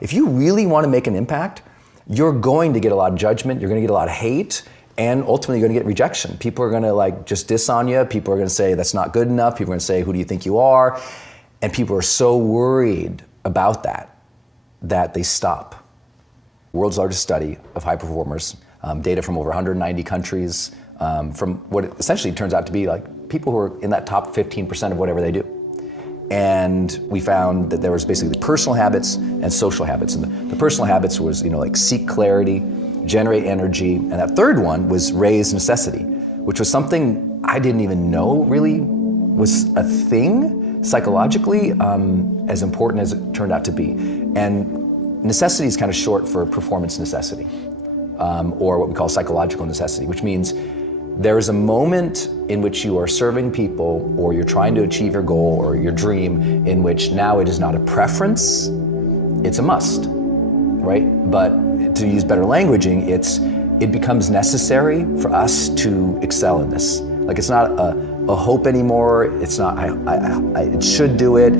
If you really want to make an impact, you're going to get a lot of judgment, you're going to get a lot of hate, and ultimately you're going to get rejection. People are going to just diss on you. People are going to say that's not good enough. People are going to say, who do you think you are? And people are so worried about that they stop. World's largest study of high performers, data from over 190 countries, from what it essentially turns out to be people who are in that top 15% of whatever they do. And we found that there was basically personal habits and social habits. And the personal habits was, seek clarity, generate energy. And that third one was raise necessity, which was something I didn't even know really was a thing psychologically, as important as it turned out to be. And necessity is kind of short for performance necessity, or what we call psychological necessity, which means there is a moment in which you are serving people or you're trying to achieve your goal or your dream in which now it is not a preference, it's a must, right? But to use better languaging, it becomes necessary for us to excel in this. It's not a hope anymore, it's not, it should do it.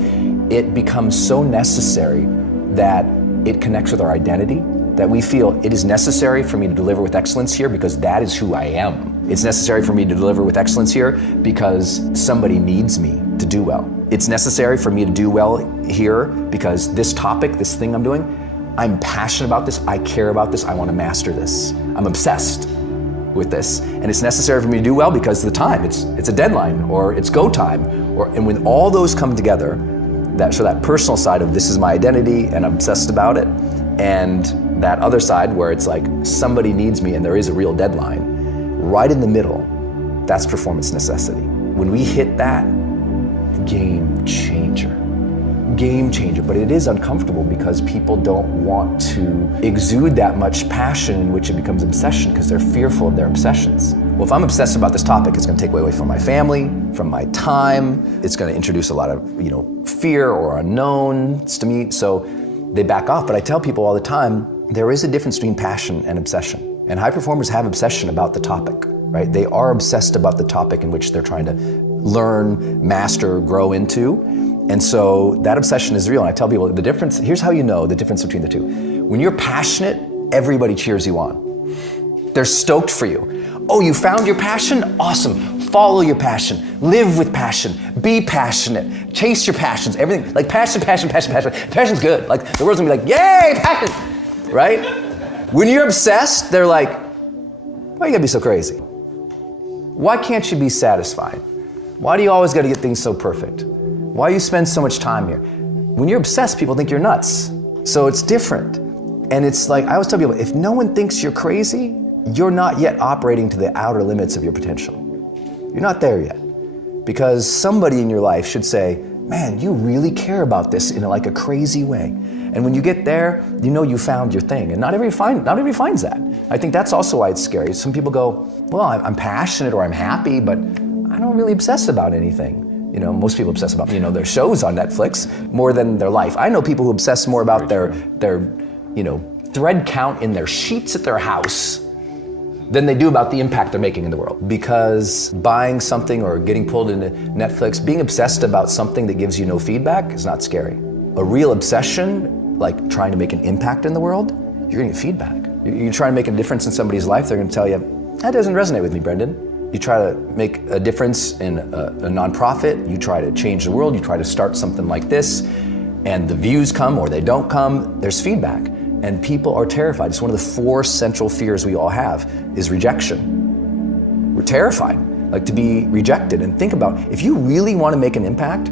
It becomes so necessary that it connects with our identity, that we feel it is necessary for me to deliver with excellence here because that is who I am. It's necessary for me to deliver with excellence here because somebody needs me to do well. It's necessary for me to do well here because this topic, this thing I'm doing, I'm passionate about this, I care about this, I want to master this. I'm obsessed with this. And it's necessary for me to do well because of the time, it's a deadline or it's go time. And when all those come together, that personal side of this is my identity and I'm obsessed about it, and that other side where it's somebody needs me and there is a real deadline, right in the middle, that's performance necessity. When we hit that, game changer. Game changer, but it is uncomfortable because people don't want to exude that much passion in which it becomes obsession because they're fearful of their obsessions. Well, if I'm obsessed about this topic, it's going to take away from my family, from my time. It's going to introduce a lot of, fear or unknowns to me. So they back off. But I tell people all the time, there is a difference between passion and obsession. And high performers have obsession about the topic, right? They are obsessed about the topic in which they're trying to learn, master, grow into. And so that obsession is real. And I tell people the difference, here's how you know the difference between the two. When you're passionate, everybody cheers you on. They're stoked for you. Oh, you found your passion? Awesome. Follow your passion. Live with passion. Be passionate. Chase your passions. Everything, passion. Passion's good. The world's gonna be yay, passion, right? When you're obsessed, they're why you gotta be so crazy? Why can't you be satisfied? Why do you always gotta get things so perfect? Why do you spend so much time here? When you're obsessed, people think you're nuts. So it's different. And it's I always tell people, if no one thinks you're crazy, you're not yet operating to the outer limits of your potential. You're not there yet. Because somebody in your life should say, man, you really care about this in a crazy way. And when you get there, you found your thing. And not everybody finds that. I think that's also why it's scary. Some people go, well, I'm passionate or I'm happy, but I don't really obsess about anything. Most people obsess about, their shows on Netflix more than their life. I know people who obsess more about their thread count in their sheets at their house than they do about the impact they're making in the world. Because buying something or getting pulled into Netflix, being obsessed about something that gives you no feedback is not scary. A real obsession, like trying to make an impact in the world, you're gonna get feedback. You're trying to make a difference in somebody's life, they're gonna tell you, that doesn't resonate with me, Brendon. You try to make a difference in a nonprofit, you try to change the world, you try to start something like this, and the views come or they don't come, there's feedback. And people are terrified. It's one of the 4 central fears we all have is rejection. We're terrified, to be rejected. And think about, if you really want to make an impact,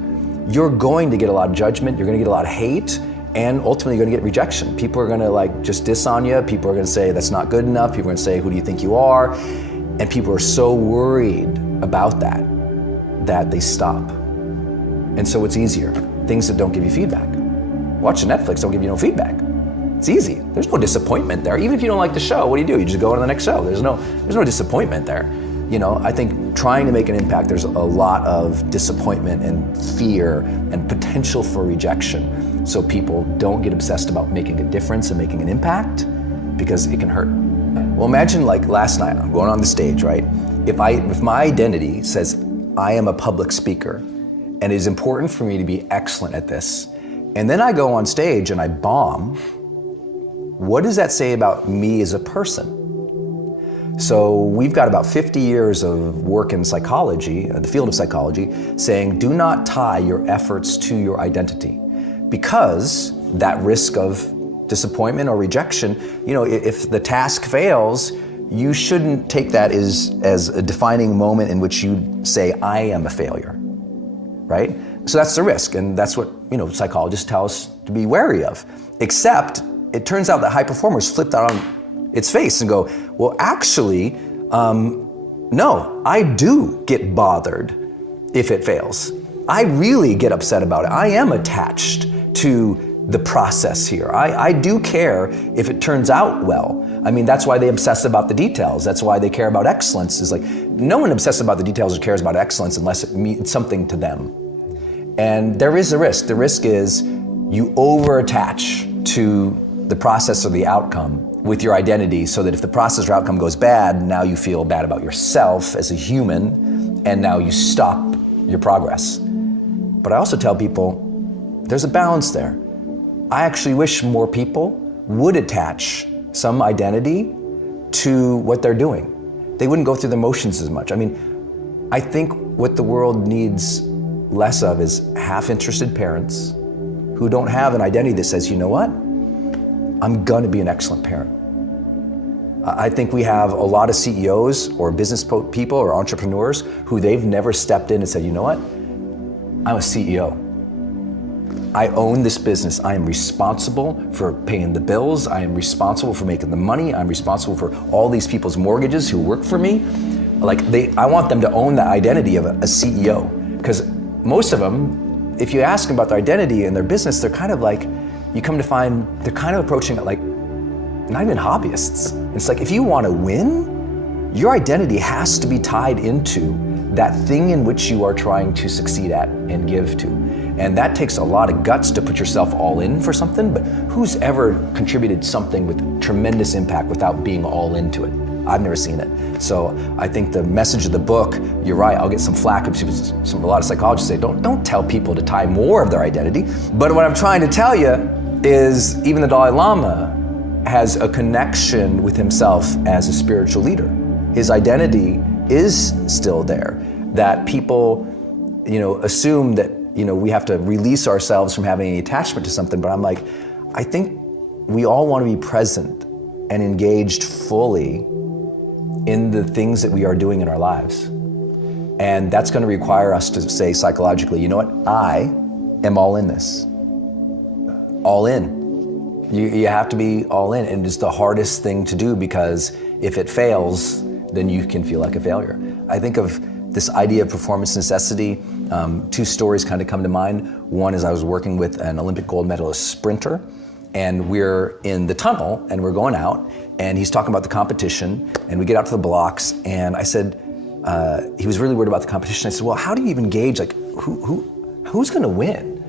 you're going to get a lot of judgment, you're gonna get a lot of hate, and ultimately you're gonna get rejection. People are gonna just diss on you, people are gonna say that's not good enough, people are gonna say, who do you think you are? And people are so worried about that they stop. And so it's easier. Things that don't give you feedback. Watching Netflix don't give you no feedback. It's easy. There's no disappointment there. Even if you don't like the show, what do? You just go on to the next show. There's no disappointment there. I think trying to make an impact, there's a lot of disappointment and fear and potential for rejection. So people don't get obsessed about making a difference and making an impact because it can hurt. Well, imagine last night, I'm going on the stage, right? If my identity says I am a public speaker and it is important for me to be excellent at this, and then I go on stage and I bomb, what does that say about me as a person? So we've got about 50 years of work in psychology, the field of psychology, saying do not tie your efforts to your identity, because that risk of disappointment or rejection, if the task fails, you shouldn't take that as a defining moment in which you say, I am a failure, right? So that's the risk, and that's what psychologists tell us to be wary of. Except, it turns out that high performers flip that on its face and go, well, actually, no, I do get bothered if it fails. I really get upset about it. I am attached to the process here. I do care if it turns out well. I mean, that's why they obsess about the details. That's why they care about excellence. Is like, no one obsesses about the details or cares about excellence unless it means something to them. And there is a risk. The risk is you over-attach to the process or the outcome with your identity, so that if the process or outcome goes bad, now you feel bad about yourself as a human, and now you stop your progress. But I also tell people, there's a balance there. I actually wish more people would attach some identity to what they're doing. They wouldn't go through the motions as much. I mean, I think what the world needs less of is half-interested parents who don't have an identity that says, you know what? I'm gonna be an excellent parent. I think we have a lot of CEOs or business people or entrepreneurs who they've never stepped in and said, you know what? I'm a CEO. I own this business. I am responsible for paying the bills. I am responsible for making the money. I'm responsible for all these people's mortgages who work for me. I want them to own the identity of a CEO, because most of them, if you ask them about their identity and their business, they're kind of like, you come to find they're kind of approaching it like not even hobbyists. It's like, if you want to win, your identity has to be tied into that thing in which you are trying to succeed at and give to. And that takes a lot of guts to put yourself all in for something, but who's ever contributed something with tremendous impact without being all into it? I've never seen it. So I think the message of the book, you're right, I'll get some flack. A lot of psychologists say, don't tell people to tie more of their identity. But what I'm trying to tell you is even the Dalai Lama has a connection with himself as a spiritual leader. His identity is still there. That people, assume that, we have to release ourselves from having any attachment to something. But I'm like, I think we all want to be present and engaged fully in the things that we are doing in our lives. And that's going to require us to say psychologically, you know what? I am all in this. All in. You have to be all in, and it's the hardest thing to do, because if it fails, then you can feel like a failure. I think of this idea of performance necessity. Two stories kind of come to mind. One is I was working with an Olympic gold medalist sprinter, and we're in the tunnel and we're going out, and he's talking about the competition, and we get out to the blocks, and I said, he was really worried about the competition. I said, well, how do you even gauge who's gonna win?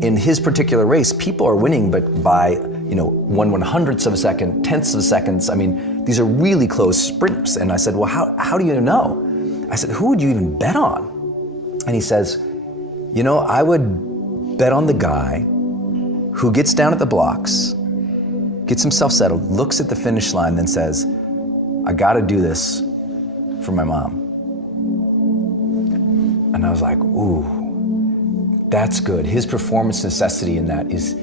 In his particular race, people are winning, but by 1/100ths of a second, tenths of seconds. I mean, these are really close sprints. And I said, well, how do you know? I said, who would you even bet on? And he says, I would bet on the guy who gets down at the blocks, gets himself settled, looks at the finish line, then says, I gotta do this for my mom. And I was like, ooh, that's good. His performance necessity in that is,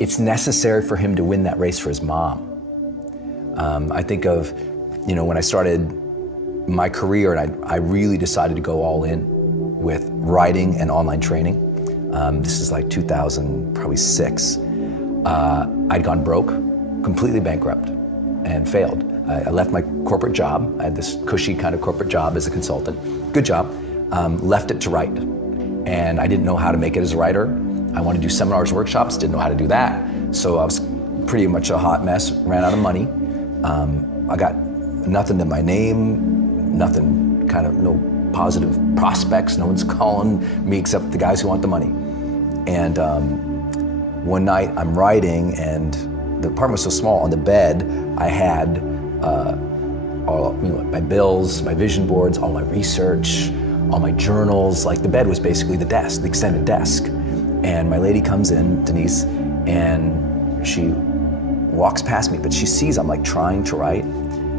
it's necessary for him to win that race for his mom. I think of, when I started my career and I really decided to go all in with writing and online training. This is like 2006. I'd gone broke, completely bankrupt, and failed. I left my corporate job. I had this cushy kind of corporate job as a consultant. Good job. Left it to write. And I didn't know how to make it as a writer. I wanted to do seminars, workshops, didn't know how to do that. So I was pretty much a hot mess, ran out of money. I got nothing to my name, nothing, no positive prospects. No one's calling me except the guys who want the money. And one night I'm writing, and the apartment was so small. On the bed, I had all my bills, my vision boards, all my research, all my journals. Like, the bed was basically the desk, the extended desk. And my lady comes in, Denise, and she walks past me, but she sees I'm like trying to write,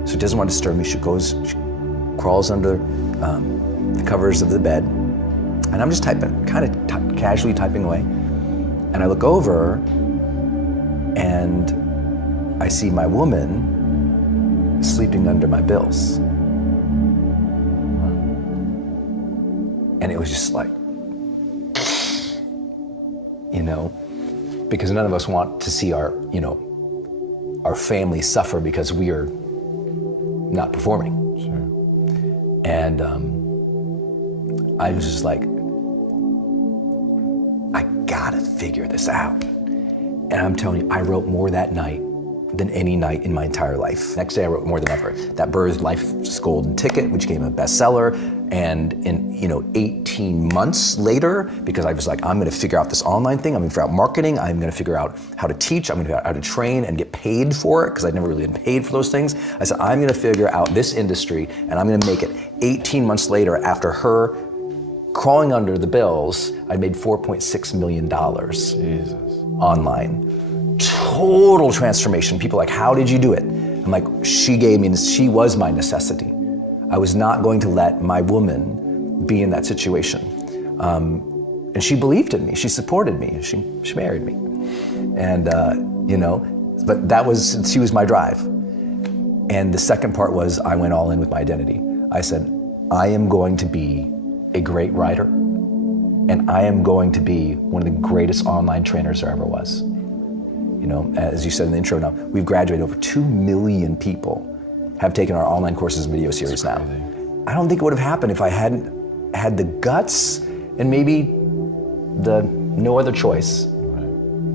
so she doesn't want to disturb me. She crawls under the covers of the bed, and I'm just typing, kind of casually typing away. And I look over, and I see my woman sleeping under my bills. And it was just like, you know, because none of us want to see our, you know, our family suffer because we are not performing. Sure. And I was just like, I gotta figure this out. And I'm telling you, I wrote more that night than any night in my entire life. Next day I wrote more than ever. That birthed Life's Golden Ticket, which became a bestseller. And in 18 months later, because I was like, I'm gonna figure out this online thing, I'm gonna figure out marketing, I'm gonna figure out how to teach, I'm gonna figure out how to train and get paid for it, because I'd never really been paid for those things. I said, I'm gonna figure out this industry and I'm gonna make it. 18 months later, after her crawling under the bills, I made $4.6 million Jesus. online. Total transformation. People are like, how did you do it? I'm like, she was my necessity. I was not going to let my woman be in that situation. And she believed in me, she supported me, she married me. And, but she was my drive. And the second part was, I went all in with my identity. I said, I am going to be a great writer, and I am going to be one of the greatest online trainers there ever was. You know, as you said in the intro now, we've graduated over 2 million people have taken our online courses and video series now. I don't think it would have happened if I hadn't had the guts and maybe no other choice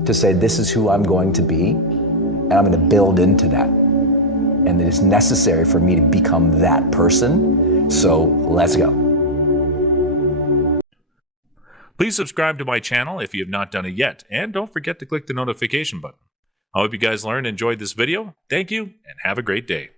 to say, this is who I'm going to be, and I'm going to build into that. And it is necessary for me to become that person, so let's go. Please subscribe to my channel if you have not done it yet, and don't forget to click the notification button. I hope you guys learned and enjoyed this video. Thank you, and have a great day.